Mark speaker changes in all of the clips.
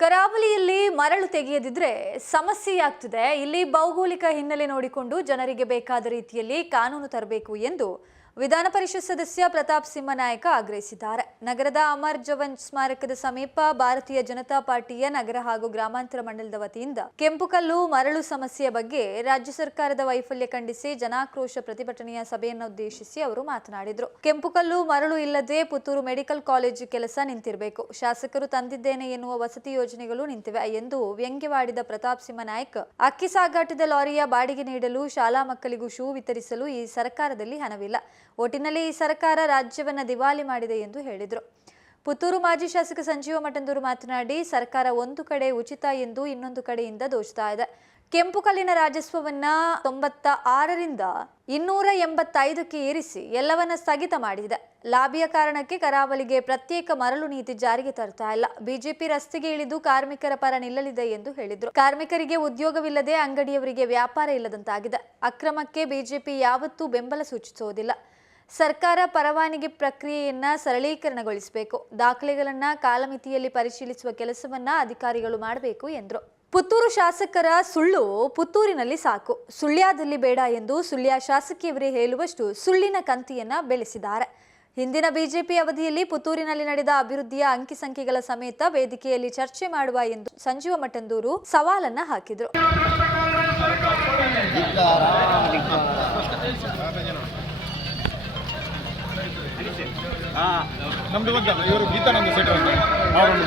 Speaker 1: ಕರಾವಳಿಯಲ್ಲಿ ಮರಳು ತೆಗೆಯದಿದ್ರೆ ಸಮಸ್ಯೆಯಾಗ್ತಿದೆ ಇಲ್ಲಿ ಭೌಗೋಳಿಕ ಹಿನ್ನೆಲೆ ನೋಡಿಕೊಂಡು ಜನರಿಗೆ ಬೇಕಾದ ರೀತಿಯಲ್ಲಿ ಕಾನೂನು ತರಬೇಕು ಎಂದು ವಿಧಾನ ಪರಿಷತ್ ಸದಸ್ಯ ಪ್ರತಾಪ್ ಸಿಂಹ ನಾಯಕ ಆಗ್ರಹಿಸಿದ್ದಾರೆ. ನಗರದ ಅಮರ್ ಜವನ್ ಸ್ಮಾರಕದ ಸಮೀಪ ಭಾರತೀಯ ಜನತಾ ಪಾರ್ಟಿಯ ನಗರ ಹಾಗೂ ಗ್ರಾಮಾಂತರ ಮಂಡಲದ ವತಿಯಿಂದ ಕೆಂಪುಕಲ್ಲು ಮರಳು ಸಮಸ್ಯೆಯ ಬಗ್ಗೆ ರಾಜ್ಯ ಸರ್ಕಾರದ ವೈಫಲ್ಯ ಖಂಡಿಸಿ ಜನಾಕ್ರೋಶ ಪ್ರತಿಭಟನೆಯ ಸಭೆಯನ್ನು ಉದ್ದೇಶಿಸಿ ಅವರು ಮಾತನಾಡಿದರು. ಕೆಂಪುಕಲ್ಲು ಮರಳು ಇಲ್ಲದೆ ಪುತ್ತೂರು ಮೆಡಿಕಲ್ ಕಾಲೇಜು ಕೆಲಸ ನಿಂತಿರಬೇಕು. ಶಾಸಕರು ತಂದಿದ್ದೇನೆ ಎನ್ನುವ ವಸತಿ ಯೋಜನೆಗಳು ನಿಂತಿವೆ ಎಂದು ವ್ಯಂಗ್ಯವಾಡಿದ ಪ್ರತಾಪ್ ಸಿಂಹ ನಾಯಕ್, ಅಕ್ಕಿ ಸಾಗಾಟದ ಲಾರಿಯ ಬಾಡಿಗೆ ನೀಡಲು ಶಾಲಾ ಮಕ್ಕಳಿಗೂ ಶೂ ವಿತರಿಸಲು ಈ ಸರ್ಕಾರದಲ್ಲಿ ಹಣವಿಲ್ಲ. ಒಟ್ಟಿನಲ್ಲಿ ಈ ಸರ್ಕಾರ ರಾಜ್ಯವನ್ನ ದಿವಾಳಿ ಮಾಡಿದೆ ಎಂದು ಹೇಳಿದರು. ಪುತ್ತೂರು ಮಾಜಿ ಶಾಸಕ ಸಂಜೀವ ಮಠಂದೂರು ಮಾತನಾಡಿ, ಸರ್ಕಾರ ಒಂದು ಕಡೆ ಉಚಿತ ಎಂದು ಇನ್ನೊಂದು ಕಡೆಯಿಂದ ದೋಚ್ತಾ ಇದೆ. ಕೆಂಪು ಕಲ್ಲಿನ ರಾಜಸ್ವವನ್ನ ತೊಂಬತ್ತ ಆರರಿಂದ ಇನ್ನೂರ ಎಂಬತ್ತೈದಕ್ಕೆ ಏರಿಸಿ ಎಲ್ಲವನ್ನ ಸ್ಥಗಿತ ಮಾಡಿದೆ. ಲಾಭಿಯ ಕಾರಣಕ್ಕೆ ಕರಾವಳಿಗೆ ಪ್ರತ್ಯೇಕ ಮರಳು ನೀತಿ ಜಾರಿಗೆ ತರ್ತಾ ಇಲ್ಲ. ಬಿಜೆಪಿ ರಸ್ತೆಗೆ ಇಳಿದು ಕಾರ್ಮಿಕರ ಪರ ನಿಲ್ಲಲಿದೆ ಎಂದು ಹೇಳಿದರು. ಕಾರ್ಮಿಕರಿಗೆ ಉದ್ಯೋಗವಿಲ್ಲದೆ ಅಂಗಡಿಯವರಿಗೆ ವ್ಯಾಪಾರ ಇಲ್ಲದಂತಾಗಿದೆ. ಅಕ್ರಮಕ್ಕೆ ಬಿಜೆಪಿ ಯಾವತ್ತೂ ಬೆಂಬಲ ಸೂಚಿಸುವುದಿಲ್ಲ. ಸರ್ಕಾರ ಪರವಾನಗಿ ಪ್ರಕ್ರಿಯೆಯನ್ನ ಸರಳೀಕರಣಗೊಳಿಸಬೇಕು. ದಾಖಲೆಗಳನ್ನ ಕಾಲಮಿತಿಯಲ್ಲಿ ಪರಿಶೀಲಿಸುವ ಕೆಲಸವನ್ನ ಅಧಿಕಾರಿಗಳು ಮಾಡಬೇಕು ಎಂದರು. ಪುತ್ತೂರು ಶಾಸಕರ ಸುಳ್ಳು ಪುತ್ತೂರಿನಲ್ಲಿ ಸಾಕು. ಸುಳ್ಯದಲ್ಲಿ ಬೇಡ ಎಂದು ಸುಳ್ಯ ಶಾಸಕಿಯವರೇ ಹೇಳುವಷ್ಟು ಸುಳ್ಳಿನ ಕಂತಿಯನ್ನ ಬೆಳೆಸಿದ್ದಾರೆ. ಹಿಂದಿನ ಬಿಜೆಪಿ ಅವಧಿಯಲ್ಲಿ ಪುತ್ತೂರಿನಲ್ಲಿ ನಡೆದ ಅಭಿವೃದ್ಧಿಯ ಅಂಕಿ ಸಂಖ್ಯೆಗಳ ಸಮೇತ ವೇದಿಕೆಯಲ್ಲಿ ಚರ್ಚೆ ಮಾಡುವ ಎಂದು ಸಂಜೀವ ಮಠಂದೂರು ಸವಾಲನ್ನ ಹಾಕಿದರು.
Speaker 2: ನಮ್ದು ಬಂದಲ್ಲ ಇವರು ಗೀತಾನಂದ ಸೆಟ್ರ್ ಅಂತ ಅವರನ್ನು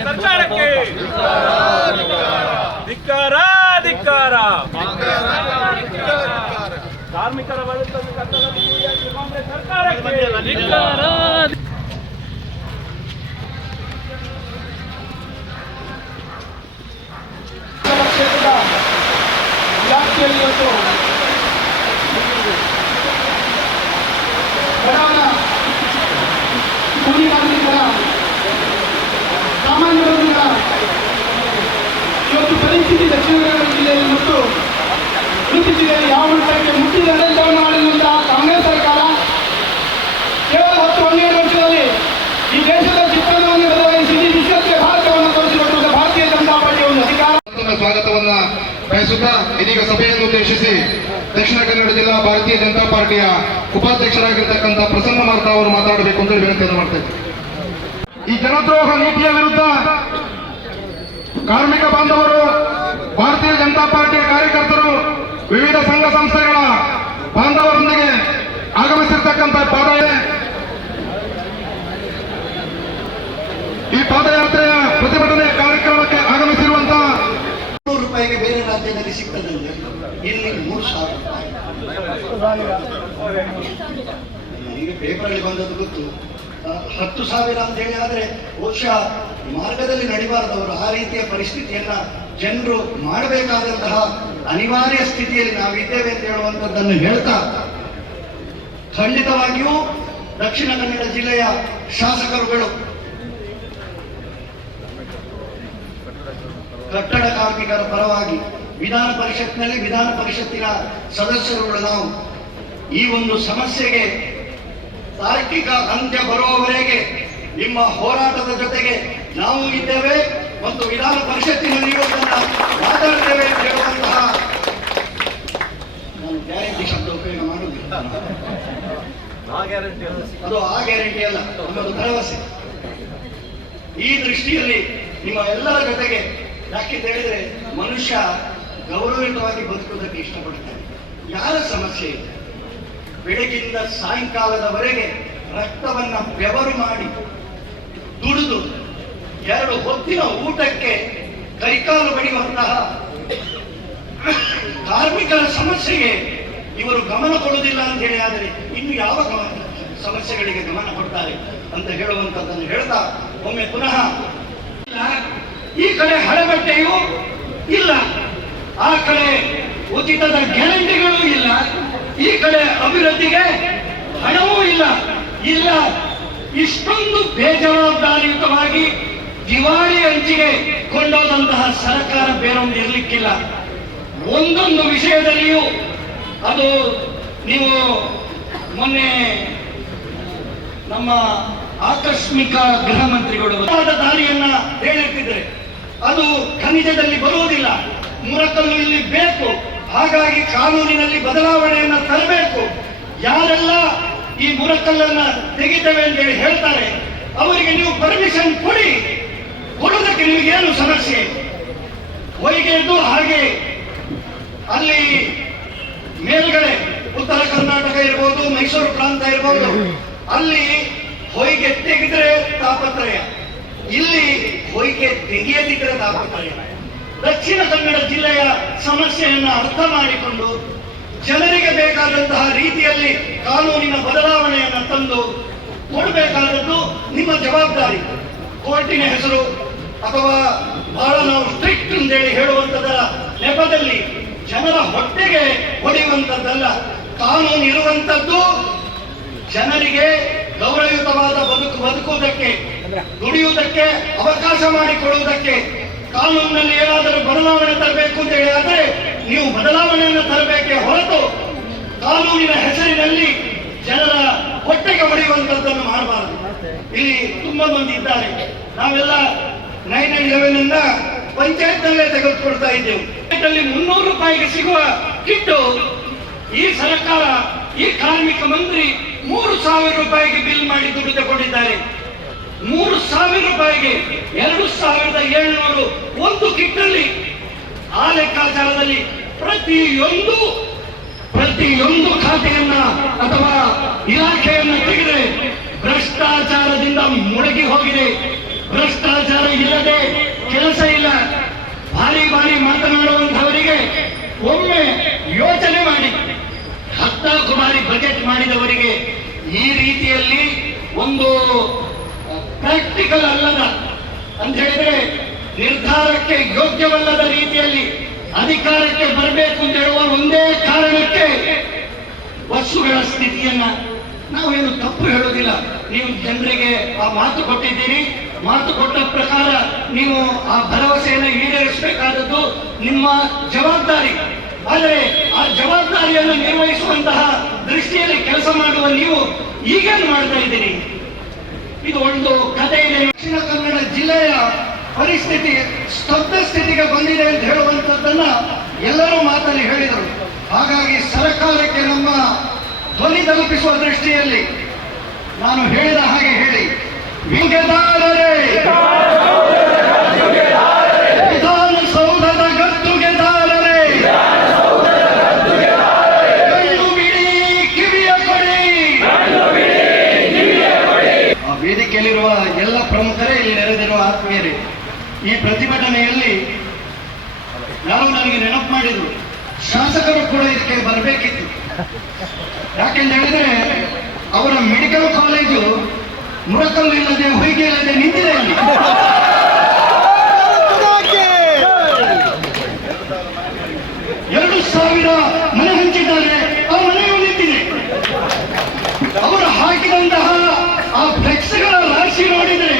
Speaker 3: ಸರ್ಕಾರಕ್ಕೆ ಧಿಕ್ಕಾರ ಧಿಕ್ಕಾರ ಕಾರ್ಮಿಕರ ಬದುಕನ್ನು ಕತ್ತಲಲ್ಲಿ ಹಾಕಿ ಕಾಂಗ್ರೆಸ್ ಸರ್ಕಾರಕ್ಕೆ ಧಿಕ್ಕಾರ
Speaker 4: ಇಲಾಖೆಯಲ್ಲಿ ಇವತ್ತು ಬಡವರ ಕೂಲಿ ಕಾರ್ಮಿಕರ ಸಾಮಾನ್ಯ ವರ್ಗದ ಇವತ್ತು ಪರಿಸ್ಥಿತಿ ದಕ್ಷಿಣ ಕನ್ನಡ ಜಿಲ್ಲೆಯಲ್ಲಿ ಮತ್ತು ಉಡುಪಿ ಜಿಲ್ಲೆಯಲ್ಲಿ ಯಾವ ಮಟ್ಟಕ್ಕೆ ಮುಟ್ಟಿದ ಕಾಂಗ್ರೆಸ್ ಸರ್ಕಾರ ಕೇವಲ ಹತ್ತು ಈ ದೇಶದ ಬದಲಾಯಿಸಿ ಭಾರತವನ್ನು ಭಾರತೀಯ ಒಂದು ಅಧಿಕಾರ
Speaker 5: ಬಯಸುತ್ತಾ ಇದೀಗ ಸಭೆಯನ್ನು ಉದ್ದೇಶಿಸಿ ದಕ್ಷಿಣ ಕನ್ನಡ ಜಿಲ್ಲಾ ಭಾರತೀಯ ಜನತಾ ಪಾರ್ಟಿಯ ಉಪಾಧ್ಯಕ್ಷರಾಗಿರ್ತಕ್ಕಂಥ ಪ್ರಸನ್ನ ಮಾರ್ತ ಅವರು ಮಾತಾಡಬೇಕು ಅಂತ ವಿನಂತಿಯನ್ನು ಮಾಡ್ತೇವೆ ಈ ಜನದ್ರೋಹ ನೀತಿಯ ವಿರುದ್ಧ ಕಾರ್ಮಿಕ ಬಾಂಧವರು, ಭಾರತೀಯ ಜನತಾ ಪಾರ್ಟಿಯ ಕಾರ್ಯಕರ್ತರು, ವಿವಿಧ ಸಂಘ ಸಂಸ್ಥೆಗಳ ಬಾಂಧವರೊಂದಿಗೆ ಆಗಮಿಸಿರ್ತಕ್ಕಂಥ ಪಾದಯಾತ್ರೆ, ಈ ಪಾದಯಾತ್ರೆಯ ಪ್ರತಿಭಟನೆ ಕಾರ್ಯಕ್ರಮಕ್ಕೆ ಆಗಮಿಸಿರುವಂತಹ
Speaker 6: ರೂಪಾಯಿಗೆ ಬೇರೆ ರಾಜ್ಯದಲ್ಲಿ ಸಿಗ್ತದೆ ಇಲ್ಲಿ ಮೂರು ಸಾವಿರ? ಪೇಪರಲ್ಲಿ ಬಂದದ್ದು ಗೊತ್ತು. ಹತ್ತು ಸಾವಿರ ಅಂತ ಹೇಳಿ ಆದ್ರೆ ಬಹುಶಃ ಮಾರ್ಗದಲ್ಲಿ ನಡಿಬಾರದವರು. ಆ ರೀತಿಯ ಪರಿಸ್ಥಿತಿಯನ್ನ ಜನರು ಮಾಡಬೇಕಾದಂತಹ ಅನಿವಾರ್ಯ ಸ್ಥಿತಿಯಲ್ಲಿ ನಾವಿದ್ದೇವೆ ಅಂತ ಹೇಳುವಂಥದ್ದನ್ನು ಹೇಳ್ತಾ, ಖಂಡಿತವಾಗಿಯೂ ದಕ್ಷಿಣ ಕನ್ನಡ ಜಿಲ್ಲೆಯ ಶಾಸಕರುಗಳು ಕಟ್ಟಡ ಕಾರ್ಮಿಕರ ಪರವಾಗಿ ವಿಧಾನ ಪರಿಷತ್ನಲ್ಲಿ ವಿಧಾನ ಪರಿಷತ್ತಿನ ಸದಸ್ಯರುಗಳು ನಾವು ಈ ಒಂದು ಸಮಸ್ಯೆಗೆ ತಾರ್ಕಿಕ ಅಂತ್ಯ ಬರುವವರೆಗೆ ನಿಮ್ಮ ಹೋರಾಟದ ಜೊತೆಗೆ ನಾವು ಇದ್ದೇವೆ ಮತ್ತು ವಿಧಾನ ಪರಿಷತ್ತಿನಲ್ಲಿ ಮಾತಾಡ್ತೇವೆ ಅಂತ ಹೇಳುವಂತಹ ನಾನು ಗ್ಯಾರಂಟಿ ಶಬ್ದ ಉಪಯೋಗ ಮಾಡುವುದಿಲ್ಲ. ಅದು ಆ ಗ್ಯಾರಂಟಿ ಅಲ್ಲ ಒಂದು ಭರವಸೆ. ಈ ದೃಷ್ಟಿಯಲ್ಲಿ ನಿಮ್ಮ ಎಲ್ಲರ ಜೊತೆಗೆ ಯಾಕೆ ಹೇಳಿದ್ರೆ ಮನುಷ್ಯ ಗೌರವಯುತವಾಗಿ ಬದುಕುವುದಕ್ಕೆ ಇಷ್ಟಪಡ್ತಾನೆ ಯಾರ ಸಮಸ್ಯೆ ಇದೆ? ಬೆಳಗಿಂದ ಸಾಯಂಕಾಲದವರೆಗೆ ರಕ್ತವನ್ನ ಬೆವರು ಮಾಡಿ ದುಡಿದು ಎರಡು ಹೊತ್ತಿನ ಊಟಕ್ಕೆ ಕೈಕಾಲು ಬಡಿಯುವಂತಹ ಕಾರ್ಮಿಕರ ಸಮಸ್ಯೆಗೆ ಇವರು ಗಮನ ಕೊಡುವುದಿಲ್ಲ ಅಂತ ಹೇಳಿ, ಆದರೆ ಇನ್ನು ಯಾವ ಗಮನ ಸಮಸ್ಯೆಗಳಿಗೆ ಗಮನ ಕೊಡ್ತಾರೆ ಅಂತ ಹೇಳುವಂತದ್ದನ್ನು ಹೇಳ್ತಾ ಒಮ್ಮೆ ಪುನಃ ಈ ಕಡೆ ಹಳೆಬಟ್ಟೆಯೂ ಇಲ್ಲ, ಆ ಕಡೆ ಉಚಿತದ ಗ್ಯಾರಂಟಿಗಳೂ ಇಲ್ಲ. ಈ ಕಡೆ ಅಭಿವೃದ್ಧಿಗೆ ಹಣವೂ ಇಲ್ಲ. ಇಲ್ಲ, ಇಷ್ಟೊಂದು ಬೇಜವಾಬ್ದಾರಿಯುತವಾಗಿ ದಿವಾಳಿ ಅಂಚಿಗೆ ಕೊಂಡೋದಂತಹ ಸರ್ಕಾರ ಬೇರೊಂದು ಇರಲಿಕ್ಕಿಲ್ಲ. ಒಂದೊಂದು ವಿಷಯದಲ್ಲಿಯೂ ಅದು ನೀವು ಮೊನ್ನೆ ನಮ್ಮ ಆಕಸ್ಮಿಕ ಗೃಹ ಮಂತ್ರಿಗಳು ದಾರಿಯನ್ನ ಹೇಳಿರ್ತಿದ್ರೆ ಅದು ಖನಿಜದಲ್ಲಿ ಬರುವುದಿಲ್ಲ. ಮುರಕಲ್ಲು ಇಲ್ಲಿ ಬೇಕು. ಹಾಗಾಗಿ ಕಾನೂನಿನಲ್ಲಿ ಬದಲಾವಣೆಯನ್ನು ತರಬೇಕು. ಯಾರೆಲ್ಲ ಈ ಮುರಕಲ್ಲನ್ನ ತೆಗಿತೇವೆ ಅಂತ ಹೇಳಿ ಹೇಳ್ತಾರೆ, ಅವರಿಗೆ ನೀವು ಪರ್ಮಿಷನ್ ಕೊಡಿ. ಕೊಡೋದಕ್ಕೆ ನಿಮಗೇನು ಸಮಸ್ಯೆ? ಹೊಯ್ಗೆದ್ದು ಹಾಗೆ. ಅಲ್ಲಿ ಮೇಲ್ಗಡೆ ಉತ್ತರ ಕರ್ನಾಟಕ ಇರ್ಬೋದು, ಮೈಸೂರು ಪ್ರಾಂತ ಇರ್ಬೋದು, ಅಲ್ಲಿ ಹೊಯ್ಗೆ ತೆಗೆದ್ರೆ ತಾಪತ್ರಯ. ಇಲ್ಲಿ ಹೊಯ್ಗೆ ತೆಗೆಯದಿದ್ರೆ ತಾಪತ್ರಯ. ದಕ್ಷಿಣ ಕನ್ನಡ ಜಿಲ್ಲೆಯ ಸಮಸ್ಯೆಯನ್ನು ಅರ್ಥ ಮಾಡಿಕೊಂಡು ಜನರಿಗೆ ಬೇಕಾದಂತಹ ರೀತಿಯಲ್ಲಿ ಕಾನೂನಿನ ಬದಲಾವಣೆಯನ್ನು ತಂದು ಕೊಡಬೇಕಾದದ್ದು ನಿಮ್ಮ ಜವಾಬ್ದಾರಿ. ಕೋರ್ಟಿನ ಹೆಸರು ಅಥವಾ ಬಹಳ ನಾವು ಸ್ಟ್ರಿಕ್ಟ್ ಅಂತೇಳಿ ಹೇಳುವಂಥದ್ದರ ನೆಪದಲ್ಲಿ ಜನರ ಹೊಟ್ಟೆಗೆ ಹೊಡೆಯುವಂಥದ್ದಲ್ಲ. ಕಾನೂನು ಇರುವಂಥದ್ದು ಜನರಿಗೆ ಗೌರವಯುತವಾದ ಬದುಕು, ಬದುಕುವುದಕ್ಕೆ, ದುಡಿಯುವುದಕ್ಕೆ, ಅವಕಾಶ ಮಾಡಿಕೊಡುವುದಕ್ಕೆ ಕಾನೂನಿನಲ್ಲಿ ಏನಾದರೂ ಬದಲಾವಣೆ ತರಬೇಕು ಅಂತ ಹೇಳಿದ್ರೆ ನೀವು ಬದಲಾವಣೆಯನ್ನು ತರಬೇಕೆ ಹೊರತು ಕಾನೂನಿನ ಹೆಸರಿನಲ್ಲಿ ಜನರ ಹೊಟ್ಟೆಗೆ ಹೊಡೆಯುವಂತದ್ದನ್ನು ಮಾಡಬಾರದು. ಇಲ್ಲಿ ತುಂಬಾ ಮಂದಿ ಇದ್ದಾರೆ. ನಾವೆಲ್ಲ ನೈನ್ ಅಂಡ್ ಲೆವೆನ್ ಇಂದ ಪಂಚಾಯತ್ ನಲ್ಲೇ ತೆಗೆದುಕೊಳ್ತಾ ಇದ್ದೆವು. ಮುನ್ನೂರು ರೂಪಾಯಿಗೆ ಸಿಗುವ ಕಿಟ್ಟು ಈ ಸರ್ಕಾರ, ಈ ಕಾರ್ಮಿಕ ಮಂತ್ರಿ ಮೂರು ಸಾವಿರ ರೂಪಾಯಿಗೆ ಬಿಲ್ ಮಾಡಿ ದುಡ್ಡು ಮೂರು ಸಾವಿರ ರೂಪಾಯಿಗೆ ಎರಡು ಸಾವಿರದ ಏಳುನೂರು ಒಂದು ಕಿಟ್ಟಲ್ಲಿ ಆ ಲೆಕ್ಕಾಚಾರದಲ್ಲಿ ಪ್ರತಿಯೊಂದು ಪ್ರತಿಯೊಂದು ಖಾತೆಯನ್ನ ಅಥವಾ ಇಲಾಖೆಯನ್ನ ತೆಗೆದರೆ ಭ್ರಷ್ಟಾಚಾರದಿಂದ ಮುಳುಗಿ ಹೋಗಿದೆ. ಭ್ರಷ್ಟಾಚಾರ ಇಲ್ಲದೆ ಕೆಲಸ ಇಲ್ಲ. ಭಾರಿ ಭಾರಿ ಮಾತನಾಡುವಂತಹವರಿಗೆ ಒಮ್ಮೆ ಯೋಚನೆ ಮಾಡಿ. ಹತ್ತಾರು ಬಾರಿ ಬಜೆಟ್ ಮಾಡಿದವರಿಗೆ ಈ ರೀತಿಯಲ್ಲಿ ಒಂದು ಪ್ರಾಕ್ಟಿಕಲ್ ಅಲ್ಲದ ಅಂತ ಹೇಳಿದ್ರೆ ನಿರ್ಧಾರಕ್ಕೆ ಯೋಗ್ಯವಲ್ಲದ ರೀತಿಯಲ್ಲಿ ಅಧಿಕಾರಕ್ಕೆ ಬರಬೇಕು ಅಂತ ಹೇಳುವ ಒಂದೇ ಕಾರಣಕ್ಕೆ ವಸ್ತುಗಳ ಸ್ಥಿತಿಯನ್ನ ನಾವೇನು ತಪ್ಪು ಹೇಳೋದಿಲ್ಲ ನೀವು ಜನರಿಗೆ ಆ ಮಾತು ಕೊಟ್ಟಿದ್ದೀರಿ. ಮಾತು ಕೊಟ್ಟ ಪ್ರಕಾರ ನೀವು ಆ ಭರವಸೆಯನ್ನು ಈಡೇರಿಸಬೇಕಾದದ್ದು ನಿಮ್ಮ ಜವಾಬ್ದಾರಿ. ಆದರೆ ಆ ಜವಾಬ್ದಾರಿಯನ್ನು ನಿರ್ವಹಿಸುವಂತಹ ದೃಷ್ಟಿಯಲ್ಲಿ ಕೆಲಸ ಮಾಡುವ ನೀವು ಈಗೇನು ಮಾಡ್ತಾ ಇದ್ದೀರಿ? ಇದು ಒಂದು ಕಥೆ ಇದೆ ದಕ್ಷಿಣ ಕನ್ನಡ ಜಿಲ್ಲೆಯ ಪರಿಸ್ಥಿತಿ ಸ್ತಬ್ಧ ಸ್ಥಿತಿಗೆ ಬಂದಿದೆ ಅಂತ ಹೇಳುವಂಥದ್ದನ್ನ ಎಲ್ಲರೂ ಮಾತಲ್ಲಿ ಹೇಳಿದರು. ಹಾಗಾಗಿ ಸರ್ಕಾರಕ್ಕೆ ನಮ್ಮ ಧ್ವನಿ ತಲುಪಿಸುವ ದೃಷ್ಟಿಯಲ್ಲಿ ನಾನು ಹೇಳಿದ ಹಾಗೆ ಹೇಳಿ. ವಿಂಗದಾರರೇ ವೇದಿಕೆಯಲ್ಲಿರುವ ಎಲ್ಲ ಪ್ರಮುಖರೇ ಇಲ್ಲಿ ನೆರೆದಿರುವ ಆತ್ಮೀಯರೇ ಈ ಪ್ರತಿಭಟನೆಯಲ್ಲಿ ಯಾರು ನನಗೆ ನೆನಪು ಮಾಡಿದ್ರು ಶಾಸಕರು ಕೂಡ ಇದಕ್ಕೆ ಬರಬೇಕಿತ್ತು. ಯಾಕೆಂತ ಹೇಳಿದ್ರೆ ಅವರ ಮೆಡಿಕಲ್ ಕಾಲೇಜು ಮುರಕಲ್ಲು ಇಲ್ಲದೆ ಹೊಯ್ಗೆ ಇಲ್ಲದೆ ನಿಂತಿದೆ ಅಲ್ಲಿ ಎರಡು ಸಾವಿರ ಮನೆ ಹಂಚಿದ್ದಾರೆ ಆ ಮನೆಯು ನಿಂತಿದೆ ಅವರು ಹಾಕಿದಂತಹ ಆ ಫ್ಲೆಕ್ಸ್ಗಳ ರಾಶಿ ನೋಡಿದರೆ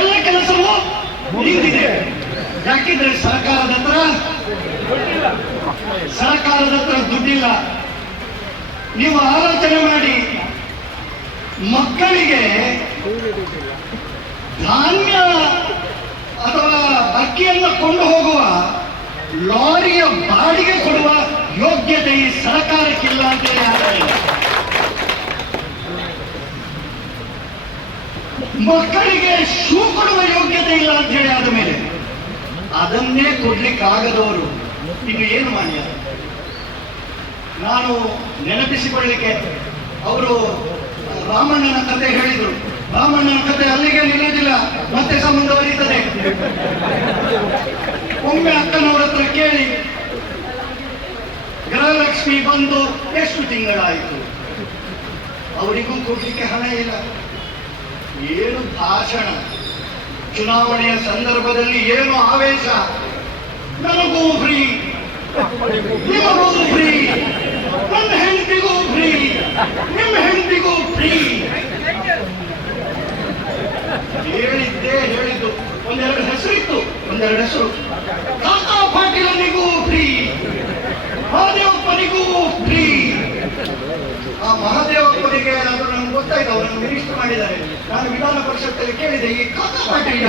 Speaker 6: ಎಲ್ಲ ಕೆಲಸವೂ ನಿಂತಿದೆ ಯಾಕಿದ್ರೆ ಸರ್ಕಾರದ ಹತ್ರ? ಸರ್ಕಾರದ ಹತ್ರ ದುಡ್ಡಿಲ್ಲ. ನೀವು ಆಲೋಚನೆ ಮಾಡಿ, ಮಕ್ಕಳಿಗೆ ಧಾನ್ಯ ಅಥವಾ ಅಕ್ಕಿಯನ್ನು ಕೊಂಡು ಹೋಗುವ ಲಾರಿಯ ಬಾಡಿಗೆ ಕೊಡುವ ಯೋಗ್ಯತೆ ಈ ಸರ್ಕಾರಕ್ಕಿಲ್ಲ ಆಗ್ತಾ ಇದೆ ಮಕ್ಕಳಿಗೆ ಶೂ ಕೊಡುವ ಯೋಗ್ಯತೆ ಇಲ್ಲ ಅಂತ ಹೇಳಿ ಆದ ಮೇಲೆ ಅದನ್ನೇ ಕೊಡ್ಲಿಕ್ಕೆ ಆಗದವರು ಇನ್ನು ಏನು ಮಾನ್ಯ? ನಾನು ನೆನಪಿಸಿಕೊಳ್ಳಿಕ್ಕೆ ಅವರು ರಾಮಣ್ಣನ ಕತೆ ಹೇಳಿದರು. ರಾಮಣ್ಣನ ಕತೆ ಅಲ್ಲಿಗೆ ನಿಲ್ಲೋದಿಲ್ಲ, ಮತ್ತೆ ಸಹ ಬರೀತದೆ. ಒಮ್ಮೆ ಅಕ್ಕನವರ ಹತ್ರ ಕೇಳಿ, ಗೃಹಲಕ್ಷ್ಮಿ ಬಂದು ಎಷ್ಟು ತಿಂಗಳಾಯಿತು? ಅವರಿಗೂ ಕೊಡ್ಲಿಕ್ಕೆ ಹಣ ಇಲ್ಲ. ಏನು ಭಾಷಣ? ಚುನಾವಣೆಯ ಸಂದರ್ಭದಲ್ಲಿ ಏನು ಆವೇಶ? ನನಗೂ ಫ್ರೀ. ನಿಮಗೂ ಫ್ರೀ. ನನ್ನ ಹೆಂಡತಿಗೂ ಫ್ರೀ. ನಿಮ್ಮ ಹೆಂಡತಿಗೂ ಫ್ರೀ. ಹೇಳಿದ್ದೇ ಹೇಳಿದ್ದು. ಒಂದೆರಡು ಹೆಸರಿತ್ತು, ಒಂದೆರಡು ಹೆಸರು. ಕಾಕಾ ಪಾಟೀಲನಿಗೂ ಫ್ರೀ. ಮಹಾದೇವಪ್ಪನಿಗೂ ಫ್ರೀ. ಆ ಮಹಾದೇವಪ್ಪನಿಗೆ ನನಗೆ ಗೊತ್ತಾಯ್ತು ಅವರನ್ನು ಮಿನಿಸ್ಟರ್ ಮಾಡಿದ್ದಾರೆ. ನಾನು ವಿಧಾನ ಪರಿಷತ್ತಲ್ಲಿ ಕೇಳಿದೆ, ಈ ಕಾಕಾ ಪಾಟೀಲ್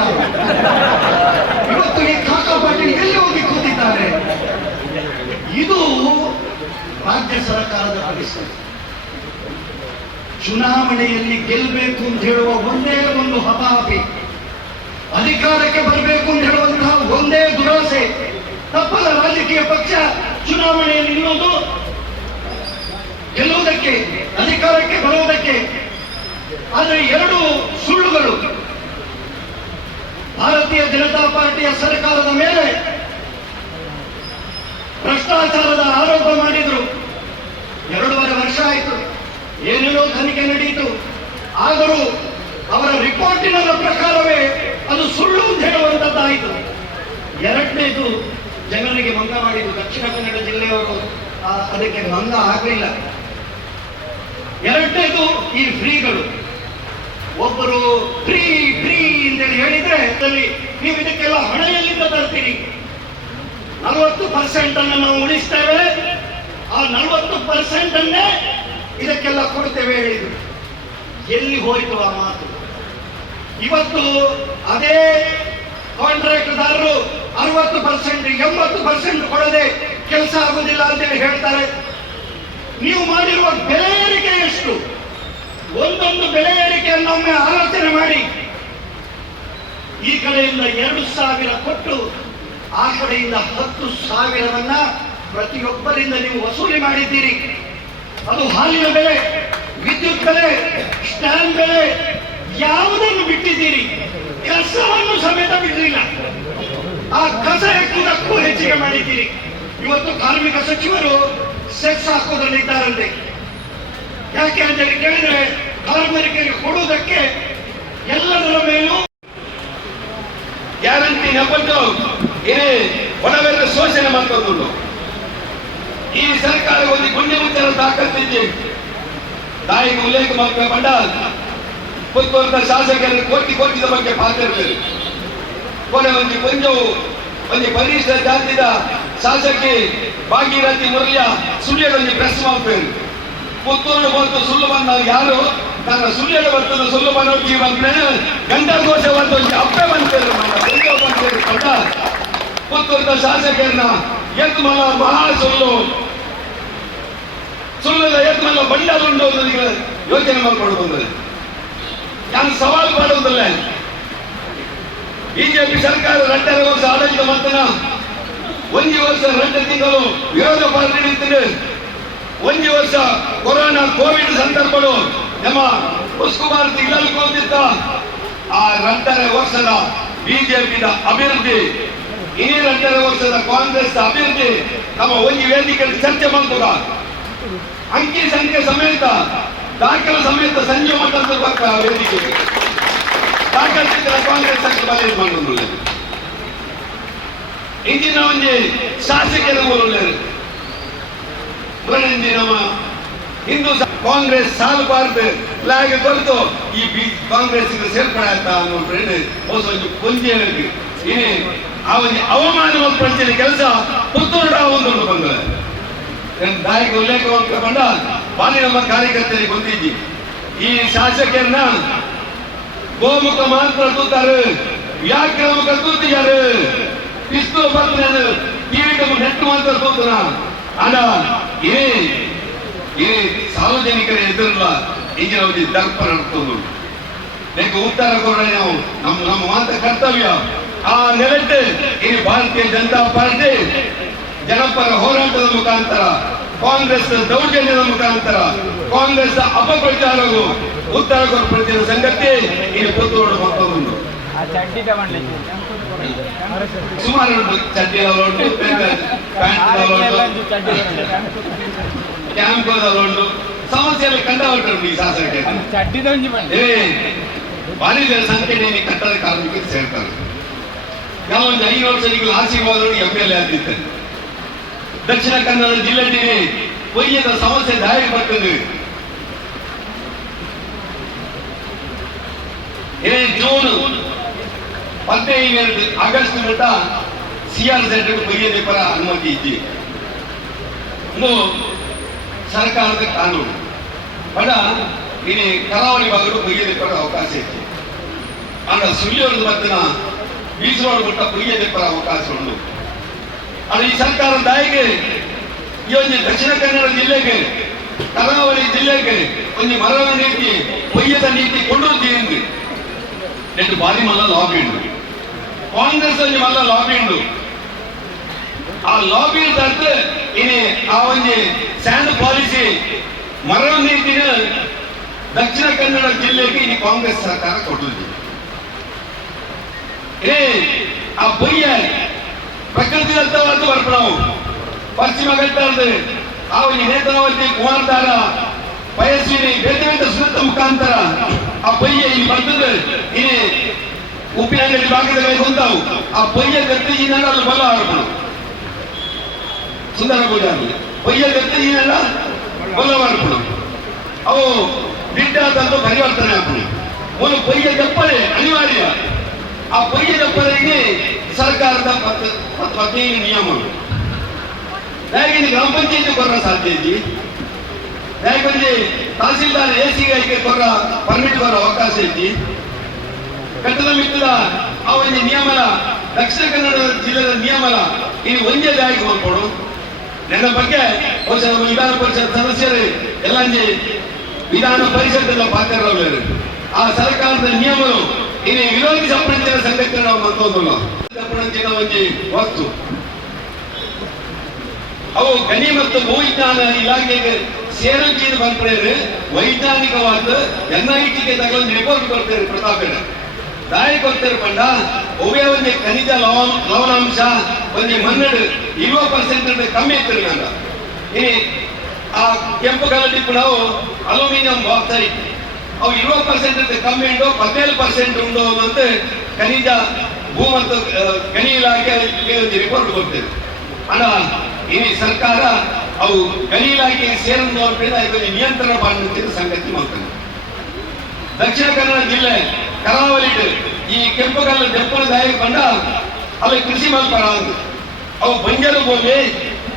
Speaker 6: ಇವತ್ತು ಈ ಕಾಕಾ ಪಾಟೀಲ್ ಎಲ್ಲಿ ಹೋಗಿ ಕೂತಿದ್ದಾರೆ? ಇದು ರಾಜ್ಯ ಸರ್ಕಾರದ ಪರಿಸ್ಥಿತಿ. ಚುನಾವಣೆಯಲ್ಲಿ ಗೆಲ್ಲಬೇಕು ಅಂತ ಹೇಳುವ ಒಂದೇ ಒಂದು ಹಪಾಹಪಿ ಅಧಿಕಾರಕ್ಕೆ ಬರಬೇಕು ಅಂತ ಹೇಳುವಂತಹ ಒಂದೇ ದುರಾಸೆ. ತಪ್ಪಲ್ಲ, ರಾಜಕೀಯ ಪಕ್ಷ ಚುನಾವಣೆಯಲ್ಲಿ ನಿಲ್ಲೋದು. ಗೆಲ್ಲುವುದಕ್ಕೆ ಅಧಿಕಾರಕ್ಕೆ ಬರುವುದಕ್ಕೆ ಆದರೆ ಎರಡು ಸುಳ್ಳುಗಳು. ಭಾರತೀಯ ಜನತಾ ಪಾರ್ಟಿಯ ಸರ್ಕಾರದ ಮೇಲೆ ಭ್ರಷ್ಟಾಚಾರದ ಆರೋಪ ಮಾಡಿದ್ರು. ಎರಡೂವರೆ ವರ್ಷ ಆಯಿತು. ಏನೇನೋ ತನಿಖೆ ನಡೆಯಿತು ಆದರೂ ಅವರ ರಿಪೋರ್ಟಿನ ಪ್ರಕಾರವೇ ಅದು ಸುಳ್ಳು ಅಂತ ಹೇಳುವಂತದ್ದಾಯಿತು. ಎರಡನೇದು ಜನರಿಗೆ ಮಂಗ ಮಾಡಿದ್ದು ದಕ್ಷಿಣ ಕನ್ನಡ ಜಿಲ್ಲೆಯವರು. ಅದಕ್ಕೆ ಮಂಗ ಆಗಲಿಲ್ಲ. ಎರಡನೇದು ಈ ಫ್ರೀಗಳು. ಒಬ್ಬರು ಫ್ರೀ ಫ್ರೀ ಅಂತೇಳಿ ಹೇಳಿದ್ರೆ ನೀವು ಇದಕ್ಕೆಲ್ಲ ಹಣ ಎಲ್ಲಿಂದ ತರ್ತೀರಿ. ನಲವತ್ತು ಪರ್ಸೆಂಟ್ ಅನ್ನು ನಾವು ಉಳಿಸ್ತೇವೆ. ಆ ನಲವತ್ತು ಪರ್ಸೆಂಟ್ ಅನ್ನೇ ಇದಕ್ಕೆಲ್ಲ ಕೊಡ್ತೇವೆ ಹೇಳಿದ್ರು. ಎಲ್ಲಿ ಹೋಯಿತು ಆ ಮಾತು? ಇವತ್ತು ಅದೇ ಕಾಂಟ್ರಾಕ್ಟ್ದಾರರು ಅರವತ್ತು ಪರ್ಸೆಂಟ್ ಎಂಬತ್ತು ಪರ್ಸೆಂಟ್ ಕೊಡದೆ ಕೆಲಸ ಆಗುದಿಲ್ಲ ಅಂತೇಳಿ ಹೇಳ್ತಾರೆ. ನೀವು ಮಾಡಿರುವ ಬೆಲೆ ಎಷ್ಟು? ಒಂದೊಂದು ಬೆಲೆ ಏರಿಕೆಯನ್ನು ಒಮ್ಮೆ ಆಲೋಚನೆ ಮಾಡಿ. ಈ ಕಡೆಯಿಂದ ಎರಡು ಸಾವಿರ ಕೊಟ್ಟು ಆ ಕಡೆಯಿಂದ ಹತ್ತು ಸಾವಿರವನ್ನ ಪ್ರತಿಯೊಬ್ಬರಿಂದ ನೀವು ವಸೂಲಿ ಮಾಡಿದ್ದೀರಿ. ಅದು ಹಾಲಿನ ಬೆಲೆ ವಿದ್ಯುತ್ ಬೆಲೆ ಸ್ಟ್ಯಾಂಡ್ ಬೆಲೆ ಯಾವುದನ್ನು ಬಿಟ್ಟಿದ್ದೀರಿ? ಕಸವನ್ನು ಸಮೇತ ಬಿಡಲಿಲ್ಲ ಆ ಕಸ ಹೆಚ್ಚಿಗೆ ಮಾಡಿದ್ದೀರಿ. ಇವತ್ತು ಕಾರ್ಮಿಕ ಸಚಿವರು ಸೆಕ್ಸ್ ಹಾಕೋದ್ರಲ್ಲಿದ್ದಾರಂತೆ ಯಾಕೆ ಅಂತೇಳಿ ಕೇಳಿದ್ರೆ ಕಾರ್ಮಿಕರಿಗೆ ಕೊಡುವುದಕ್ಕೆ ಎಲ್ಲದರ ಮೇಲೂ
Speaker 7: ಗ್ಯಾರಂಟಿ ನೆಪಟ್ಟು ಏನೇ ಒಣವೆಲ್ಲ ಶೋಷಣೆ ಮಾಡ್ಕೊಂಡು ಈ ಸರ್ಕಾರ ಒಂದು ಗುಂಡಿ ಮುಚ್ಚರ ತಾಕತ್ತಿದ್ದೆ. ತಾಯಿಗೆ ಉಲ್ಲೇಖ ಮಾಡ್ತಾ ಬಂಡ ಪುತ್ತೂರಿನ ಶಾಸಕರ ಕೋಟಿ ಕೋಟಿದ ಬಗ್ಗೆ ಪಾತ್ರ ಕೊನೆ ಒಂದು ಕೊಂಜವು ಒಂದು ಪರಿಶ್ರ ಜಾತಿದ ಶಾಸಕಿ ಭಾಗೀರಥಿ ಮುರಳಿಯ ಸುಳ್ಯದಲ್ಲಿ ಪ್ರೆಸ್ ಮಾಡ್ತಾರೆ ಪುತ್ತೂರು ಬಂತು ಸುಳ್ಳು ಬಂದ ಯಾರು ನನ್ನ ಸುಳ್ಯದ ಬರ್ತದ ಸುಳ್ಳು ಬಂದೋಗಿ ಬಂದ್ರೆ ಗಂಡಘೋಷ ಬಂದೋಗಿ ಅಪ್ಪೆ ಬಂತೇರು ಬಂತೇರು ಕಂಡ ಪುತ್ತೂರಿನ ಶಾಸಕರನ್ನ ಎತ್ಮಲ ಮಹಾ ಸುಳ್ಳು ಸುಳ್ಳದ ಎತ್ಮಲ ಬಂಡಾರುಂಡು ಅನ್ನೋದಕ್ಕೆ ಯೋಚನೆ ಮಾಡ್ಕೊಂಡು ಬಂದರೆ ನಾನು ಸವಾಲು ಮಾಡುವುದಿಲ್ಲ ಬಿಜೆಪಿ ಸರ್ಕಾರ ಎರಡನೇ ವರ್ಷ ಆಡಳಿತ ಮಾಡ್ತಾನ ಒಂದು ವರ್ಷ ಎರಡು ತಿಂಗಳು ವಿರೋಧ ಪಾರ್ಟಿ ನಿಂತಿದೆ ಒಂದು ವರ್ಷ ಕೊರೋನಾ ಕೋವಿಡ್ ಸಂದರ್ಭಗಳು ನಮ್ಮ ಕುಮಾರ್ ತಿಂಗಳಲ್ಲಿ ಕೊಂದಿದ್ದ ಆ ರಂಟರೆ ವರ್ಷದ ಬಿಜೆಪಿದ ಅಭಿವೃದ್ಧಿ, ಈ ರಂಟರೆ ವರ್ಷದ ಕಾಂಗ್ರೆಸ್ ಅಭಿವೃದ್ಧಿ ನಮ್ಮ ಒಂದು ವೇದಿಕೆಯಲ್ಲಿ ಚರ್ಚೆ ಮಾಡ್ತದ ಅಂಕಿ ಸಂಖ್ಯೆ ಸಮೇತ, ದಾಖಲೆ ಸಮೇತ ಸಂಜೆ ಮಟ್ಟದ ವೇದಿಕೆ. ದಾಖಲಿಸಿದ್ರೆ ಕಾಂಗ್ರೆಸ್ ಅಂತ ಬದಲಿ ಮಾಡೋದಿಲ್ಲ ಇಂದಿನ ಒಂದು ಶಾಸಕರ ಮೂಲರು ಬರೀ ನಮ್ಮ ಹಿಂದೂ ಕಾಂಗ್ರೆಸ್ ಸಾಲಬಾರ್ದು. ಲಾಗೆ ಕೊರತು ಈ ಬಿ ಕಾಂಗ್ರೆಸ್ ಸೇರ್ಪಡೆ ಆಗ್ತಾ ಅನ್ನೋ ಫ್ರೆಂಡ್ ಹೊಸ ಒಂದು ಪುಂಜೆ ಇನಿ ಆ ಒಂದು ಅವಮಾನ ಪಡಿಸಿದ ಕೆಲಸ ಪುತ್ತೂರು ಒಂದು ಬಂದ ದಾಯಿಗೆ ಉಲ್ಲೇಖ ಮಾಡ್ಕೊಂಡ ಬಾಲಿ ನಮ್ಮ ಕಾರ್ಯಕರ್ತರಿಗೆ ಬಂದಿದ್ದಿ. ಈ ಶಾಸಕರನ್ನ ಗೋಮುಖ ಮಾತ್ರ ತೂತಾರೆ. ವ್ಯಾಕ್ರಮಕ ತೂತಿದ್ದಾರೆ? ಇಷ್ಟು ಬಂದು ಟಿವಿಗೆ ನೆಟ್ಟು ಮಾತ್ರ ತೂತನ ಅಲ್ಲ, ಏ ಈ ಸಾರ್ವಜನಿಕರ ಎದುರಲ್ಲ, ಈಗಿನ ಒಂದು ದರ್ಪಣ ನಡ್ಕೊಂಡು ಬೇಕು ಉತ್ತರ ಕೊಡೋಣ ನಾವು. ನಮ್ಮ ನಮ್ಮ ಮಾತ ಕರ್ತವ್ಯ. ಆ ನೆಲೆಟ್ಟು ಈ ಭಾರತೀಯ ಜನತಾ ಪಾರ್ಟಿ, ಜನಪರ ಹೋರಾಟದ ಮುಖಾಂತರ, ಕಾಂಗ್ರೆಸ್ ದೌರ್ಜನ್ಯದ ಮುಖಾಂತರ, ಕಾಂಗ್ರೆಸ್ ಅಪಪ್ರಚಾರವು ಉತ್ತರ ಪ್ರತಿ ಸಂಗತಿ ಇಲ್ಲಿ ಪುತ್ತೂರು ಮತ್ತೊಂದು. ಸುಮಾರು ಉಂಟು ಚಡ್ಡಿಯವರುಂಟು ಪ್ಯಾಂಟ್ ಕ್ಯಾಂಪದವರುಂಟು ಸಮಸ್ಯೆಯಲ್ಲಿ ಕಂಡವರುಂಟು ಈ ಶಾಸಕಕ್ಕೆ ಏ ಒಂದು ಐದು ವರ್ಷ ದಕ್ಷಿಣ ಕನ್ನಡ ಜಿಲ್ಲೆಯಲ್ಲಿ ಕೊಯ್ಯದ ಸಮಸ್ಯೆ ದಾರಿ ಬರ್ತದೆ ಏ, ಜೂನ್. ಹದಿನೈದು ಆಗಸ್ಟ್ ಮಟ್ಟ ಸಿಆರ್ ಸೆಂಟರ್ ಕೊಯ್ಯದೆ ಪರ ಅನುಮತಿ ಇದ್ದಿ ಇನ್ನು ಸರ್ಕಾರದ ಕಾನೂನು. ಬಡ ಇനി ಕರಾವಳಿ ಭಾಗಗಳು ಕೊಯ್ಯದೆ ಪರ ಅವಕಾಶ ಇತ್ತು ಆಗ ಸುಳ್ಳಿಯವ್ರದ್ದು ಮತ್ತಿನ ಬೀಸರೋಡು ಮುಟ್ಟ ಕೊಯ್ಯದೆ ಪರ ಅವಕಾಶ ಉಂಟು. ಅದು ಈ ಸರ್ಕಾರ ದಾಯಿಗೆ ಈ ಒಂದು ದಕ್ಷಿಣ ಕನ್ನಡ ಜಿಲ್ಲೆಗೆ, ಕರಾವಳಿ ಜಿಲ್ಲೆಗೆ ಒಂದು ಮರಳ ನೀತಿ ಕೊಯ್ಯದ ನೀತಿ ಕೊಂಡೊಂದು ಎಂದು. ಬಾರಿ ಮಲ್ಲ ಲಾಬಿ ಅಲ್ಲಿ ಮಲ್ಲ ಲಾಬಿ ಉಂಟು. ಆ ಲಾಬಿ ಅಂತ ಇನಿ ಆ ಒಂದು ಸ್ಯಾಂಡ್ ಪಾಲಿಸಿ ಮರಳ ನೀತಿನ ದಕ್ಷಿಣ ಕನ್ನಡ ಜಿಲ್ಲೆಗೆ ಇನಿ ಕಾಂಗ್ರೆಸ್ ಸರ್ಕಾರ ಕೊಟ್ಟಿದೆ ಏ ಆ ಬಯ್ಯ ಪ್ರಕೃತಿ ದತ್ತವಾದ ಬರ್ಪಣವು ಪಶ್ಚಿಮ ಘಟ್ಟದ ಆ ಒಂದು ನೇತ್ರಾವತಿ ಕುಮಾರಧಾರ ಪಯಸ್ವಿನಿ ಬೇರೆ ಬೇರೆ ಸುತ್ತ ಮುಖಾಂತರ ಆ ಬಯ್ಯ ಇಲ್ಲಿ ಬರ್ತದೆ ಭಾಗದಲ್ಲಿ ಹೊಂದಾವು ಆ ಬೊಯ್ಯ ಗತ್ತಿ ಇನ್ನೆಲ್ಲ ಅಲ್ಲಿ ಬಲ ಆರೋಪಣ ಸುಂದರ ಪೂಜಾರಿ ಬೊಯ್ಯ ಗತ್ತಿ ಇನ್ನೆಲ್ಲ ಬಲ ಆರೋಪಣ ಅವು ಬಿಡ್ಡಾದಂತ ಪರಿವರ್ತನೆ ಆಗ್ತದೆ ಒಂದು ಪೊಯ್ಯ ದಪ್ಪಲೆ ಅನಿವಾರ್ಯ. ಆ ಪೊಯ್ಯ ದಪ್ಪಲೆಗೆ ಸರ್ಕಾರದ ಹದಿನೈದು ನಿಯಮ. ಹೇಗೆ ಗ್ರಾಮ ಪಂಚಾಯತಿ ಕೊರ ಸಾಧ್ಯ ಇದೆ. ಹೇಗೆ ತಹಸೀಲ್ದಾರ್ ಎ ಸಿ ಐಕೆ ಕೊರ ಪರ್ಮಿಟ್ ಕೊರ ಅವಕಾಶ ಐತಿ ಕಟ್ಟಡ ಮಿತ್ರ ಆ ಒಂದು ನಿಯಮಲ ದಕ್ಷಿಣ ಕನ್ನಡ ಜಿಲ್ಲೆಯ ನಿಯಮಲ ಈ ಒಂದೇ ಜಾರಿಗೆ ಹೋಗ್ಬೋದು. ನನ್ನ ಬಗ್ಗೆ ವಿಧಾನ ಪರಿಷತ್ ಸದಸ್ಯರು ಎಲ್ಲ ವಿಧಾನ ಪರಿಷತ್ತಿನ ಪಾತ್ರರವರು ಆ ಸರ್ಕಾರದ ನಿಯಮಗಳು ಇನ್ನು ವಿರೋಧಿ ಸಂಪ್ರದಾಯ ಸಂಘಟನೆ ನಾವು ಸಂಪ್ರದಾಯದ ಒಂದು ವಸ್ತು ಅವು ಗಣಿ ಮತ್ತು ಭೂವಿಜ್ಞಾನ ಇಲಾಖೆಗೆ ಸೇರಂಚಿದ ಬಂದ್ರೆ ವೈಜ್ಞಾನಿಕವಾದ ಎನ್ಐಟಿಗೆ ತಗೊಂಡು ರಿಪೋರ್ಟ್ ಕೊಡ್ತಾರೆ ಪ್ರತಾಪನ. ದಾಯಿ ಕೊಡ್ತಾರೆ ಪಂಡ ಒವೇ ಒಂದು ಖನಿಜ ಲವಣ ಲವಣಾಂಶ, ಒಂದು ಮನ್ನಡು, ಇರುವ ಪರ್ಸೆಂಟ್ ಕಮ್ಮಿ ಇರ್ತಾರೆ ನಂಗ ಇನಿ ಆ ಕೆಂಪು ಕಲರ್ ಡಿಪ್ಪು ನಾವು ಅಲ್ಯೂಮಿನಿಯಂ ಬಾಕ್ಸೈಟ್ ಅವು ಇರುವ ಪರ್ಸೆಂಟ್ ಕಮ್ಮಿ ಉಂಡು ಹದಿನೇಳು ಪರ್ಸೆಂಟ್ ಉಂಡು ಅಂತ ಖನಿಜ ಭೂ ಮತ್ತು ಗಣಿ ಇಲಾಖೆ ರಿಪೋರ್ಟ್ ಕೊಡ್ತೇವೆ. ಅಣ್ಣ ಇನಿ ಸರ್ಕಾರ ಅವು ಗಣಿ ಇಲಾಖೆ ಅದಕ್ಕೆ ನಿಯಂತ್ರಣ ಮಾಡುತ್ತಿದ್ದ ಸಂಗತಿ ಮಾಡ್ತಾನೆ ದಕ್ಷಿಣ ಕನ್ನಡ ಜಿಲ್ಲೆ ಕರಾವಳಿ ಈ ಕೆಂಪುಗಲ್ಲ ದೆಪ್ಪನ ದಾಯಿ ಬಂಡ ಅಲ್ಲಿ ಕೃಷಿ ಮಲ್ಪರ ಅಂದು ಅವು ಬಂಜರು ಭೂಮಿ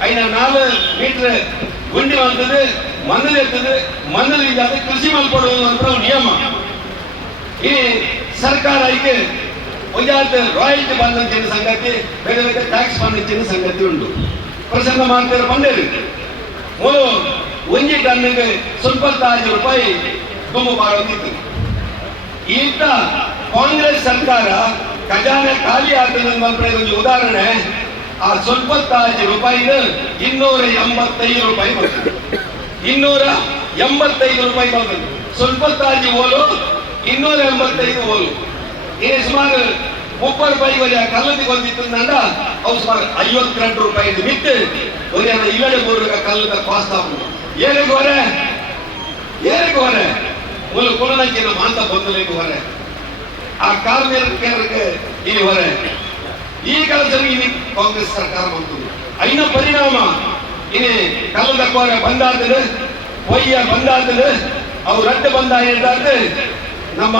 Speaker 7: ಐನ ನಾಲ್ಕು ಮೀಟರ್ ಗುಂಡಿ ಮಾಡ್ತದೆ ಮಣ್ಣಲ್ಲಿ ಇರ್ತದೆ ಮಣ್ಣಲ್ಲಿ ಅದು ಕೃಷಿ ಮಲ್ಪಡುವುದು ಅಂತ ಒಂದು ನಿಯಮ ಈ ಸರ್ಕಾರ ಐಕೆ ಒಂದಾದ ರಾಯಲ್ಟಿ ಬಂದಂಚಿನ ಸಂಗತಿ ಬೇರೆ ಬೇರೆ ಟ್ಯಾಕ್ಸ್ ಬಂದಂಚಿನ ಸಂಗತಿ ಉಂಟು ಪ್ರಸನ್ನ ಮಾಡ್ತಾರೆ ಬಂದೇರು ಮೂಲು ಒಂಜಿ ಟನ್ನಿಗೆ ಸ್ವಲ್ಪ ಐದು ರೂಪಾಯಿ ಗುಮ್ಮು ಮಾಡೋದಿತ್ತು ಈಗ ಕಾಂಗ್ರೆಸ್ ಸರ್ಕಾರ ಖಜಾನೆ ಖಾಲಿ ಆಗ್ತದೆ ಒಂದು ಉದಾಹರಣೆ. ಆ ಸ್ವಲ್ಪ ತಾಜಿ ರೂಪಾಯಿನ ಇನ್ನೂರ ಎಂಬತ್ತೈದು ರೂಪಾಯಿ ಬರ್ತದೆ ಇನ್ನೂರ ಎಂಬತ್ತೈದು ರೂಪಾಯಿ ಬರ್ತದೆ ಸ್ವಲ್ಪ ತಾಜಿ ಓಲು, ಇನ್ನೂರ ಎಂಬತ್ತೈದು ಓಲು. ಏ ಸುಮಾರು ಮುಪ್ಪತ್ತು ರೂಪಾಯಿ ವರೆ ಕಲ್ಲದಿ ಬಂದಿತ್ತು ನಂಡ ಅವು ಸುಮಾರು ಐವತ್ತೆರಡು ರೂಪಾಯಿ ಬಿತ್ತು. ಒರೆ ಇಲ್ಲಡೆ ಮೂರು ಕಲ್ಲದ ಕಾಸ್ಟ್ ಆಗ್ಬೋದು ಏನಕ್ಕೆ ಹೊರೆ? ಏನಕ್ಕೆ ಹೊರೆ? ಮೂಲ ಕುಲನಂಚಿನ ಮಾಂತ ಬಂದಲಿಗೆ ಹೊರೆ ಆ ಕಾರ್ಮಿಕರಿಗೆ ಇಲ್ಲಿ ಹೊರೆ ಈ ಕೆಲಸದಲ್ಲಿ ಇಲ್ಲಿ ಕಾಂಗ್ರೆಸ್ ಸರ್ಕಾರ ಮಾಡ್ತದೆ ಐನ ಪರಿಣಾಮ ಇನಿ ಕಲ್ಲದ ಕೋರೆ ಬಂದಾದ್ರೆ ಒಯ್ಯ ಬಂದಾದ್ರೆ ಅವು ರಡ್ಡ ಬಂದ ಎಂದಾದ್ರೆ ನಮ್ಮ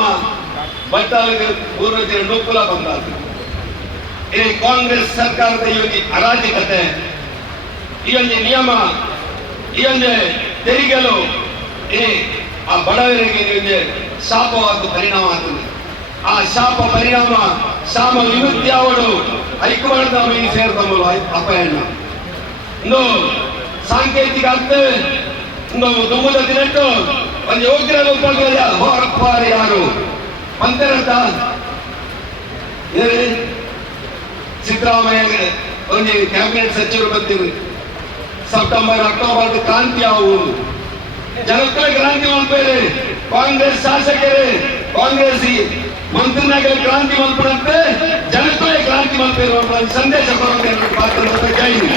Speaker 7: ಬಟ್ಟಾಲಿಗೆ ಪೂರ್ವಜರ ನೂಕುಲ ಬಂದಾದ್ರೆ ಈ ಕಾಂಗ್ರೆಸ್ ಸರ್ಕಾರದ ಈ ಒಂದು ಅರಾಜಕತೆ ಈ ಒಂದು ನಿಯಮ ಈ ಒಂದು ತೆರಿಗೆಲು ಈ ಆ ಬಡವರಿಗೆ ನಿಮಗೆ ಶಾಪವಾದ ಪರಿಣಾಮ ಆಗ್ತದೆ. ಆ ಶಾಪ ಪರಿಣಾಮ ಶಾಮ ಅವಳು ಹೈಕಮಾಂಡ್ ಅವರಿಗೆ ಸೇರಿದವಳು ಅಪಾಯನ. ಇನ್ನು ಸಾಂಕೇತಿಕ ಆಗ್ತೇವೆ. ಇನ್ನು ದುಮ್ಮದ ದಿನಟ್ಟು ಒಂದು ಯೋಗ್ಯರ ಉಪಯೋಗ ಹೊರಪಾರ ಯಾರು? ಮಂತ್ರದ ಸಿದ್ದರಾಮಯ್ಯ ಒಂದು ಕ್ಯಾಬಿನೆಟ್ ಸಚಿವರು ಬಂದಿರು ಸೆಪ್ಟೆಂಬರ್ ಅಕ್ಟೋಬರ್ ಕ್ರಾಂತಿ ಆಗುವುದು. ಜನಕ್ಕೇ ಕ್ರಾಂತಿ ಮಾಡ್ಬೇಡಿ ಕಾಂಗ್ರೆಸ್ ಶಾಸಕರೇ, ಕಾಂಗ್ರೆಸ್ ಮಂತ್ರಿನಾಗ ಕ್ರಾಂತಿ ಮಲ್ಪರಂತೆ ಜನಕ್ಕೇ ಕ್ರಾಂತಿ ಮಾಡ್ಬೇಡ ಸಂದೇಶ ಜೈ ಹಿಂದ್.